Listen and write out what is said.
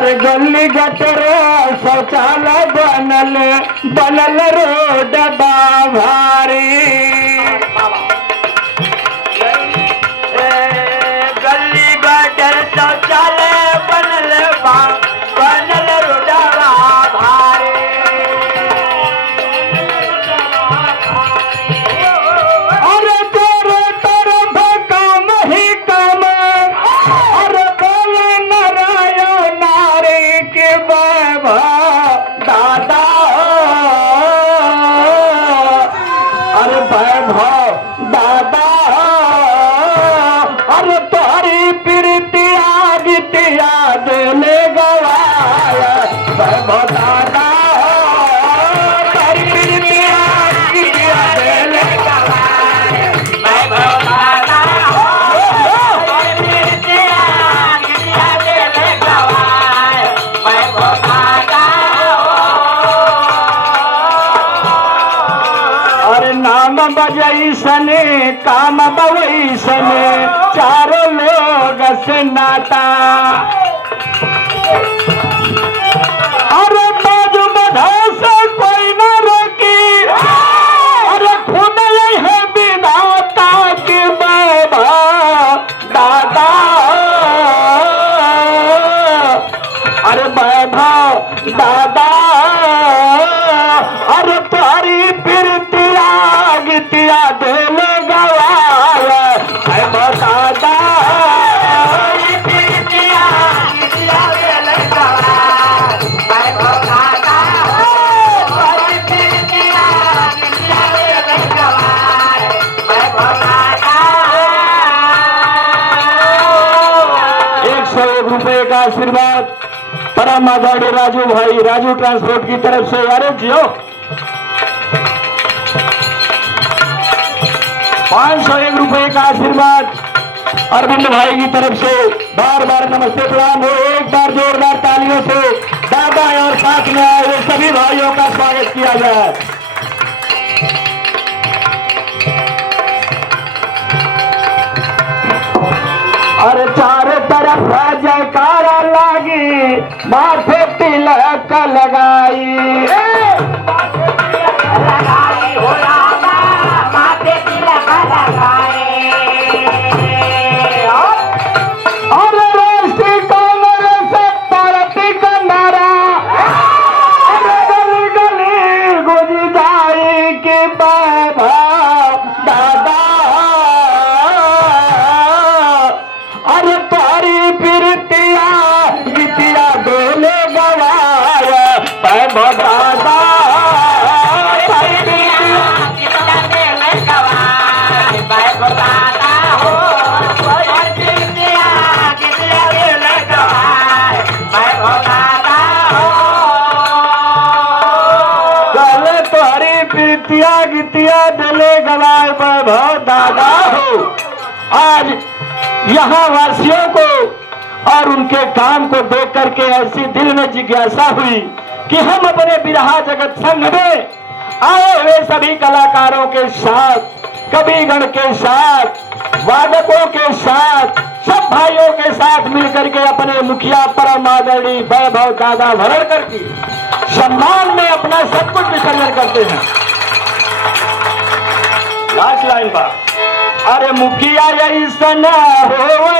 अरे गली गटर शौचालय बनल बनल रोड भारी गली गटर शौचालय बनल बनल रोड भारी अरे तेरे तरफ काम ही काम अरे बोल नारायण नारी के बाबा दादा अरे वैभव दादा अरे तोरी प्रीतिया गीतिया देले गवाया वैभव दादा तोरी प्रीतिया गीतिया देले गवाया वैभव दादा तोरी प्रीतिया गीतिया देले गवाया वैभव दादा अरे नाम बजैसने काम बवैसने चारों लोग से नाता अरे बाजू बधा से कोई न रोकी अरे खुद यही है विधाता की बाबा दादा अरे वैभव दादा अरे तारी प्रीतिया गीतिया देले गवाया वैभव दादा प्रीतिया गीतिया देले गवाया वैभव दादा तारी प्रीतिया गीतिया देले गवाया वैभव दादा 101 रुपए का आशीर्वाद परम आदरणीय राजू भाई राजू ट्रांसपोर्ट की तरफ से अरे जियो 501 रुपए का आशीर्वाद अरविंद भाई की तरफ से बार बार नमस्ते प्रणाम हो एक बार जोरदार तालियों से दादा और साथ में आए हुए सभी भाइयों का स्वागत किया जाए अरे चारों तरफ जयकारा लागी माथे तिलक लगाई अरे राष्ट्रीय कांग्रेस पार्टी का नारा अरे गली गली गुज जाए कि बाबा दादा अरे तारी प्रीतिया गीतिया देले गवाया वैभव दादा तारी प्रीतिया गीतिया देले गवाया वैभव दादा हो तारी प्रीतिया गीतिया देले गवाया वैभव दादा हो चले तारी प्रीतिया गीतिया देले गवाया वैभव दादा हो आज यहाँ वासियों को और उनके काम को देख करके ऐसी दिल में जिज्ञासा हुई कि हम अपने बिरहा जगत संघ में आए हुए सभी कलाकारों के साथ कविगण के साथ वादकों के साथ सब भाइयों के साथ मिलकर के अपने मुखिया परम आदरणीय वैभव दादा भरड़कर की सम्मान में अपना सब कुछ विसर्जन करते हैं लास्ट लाइन पर अरे मुखिया ऐसा हो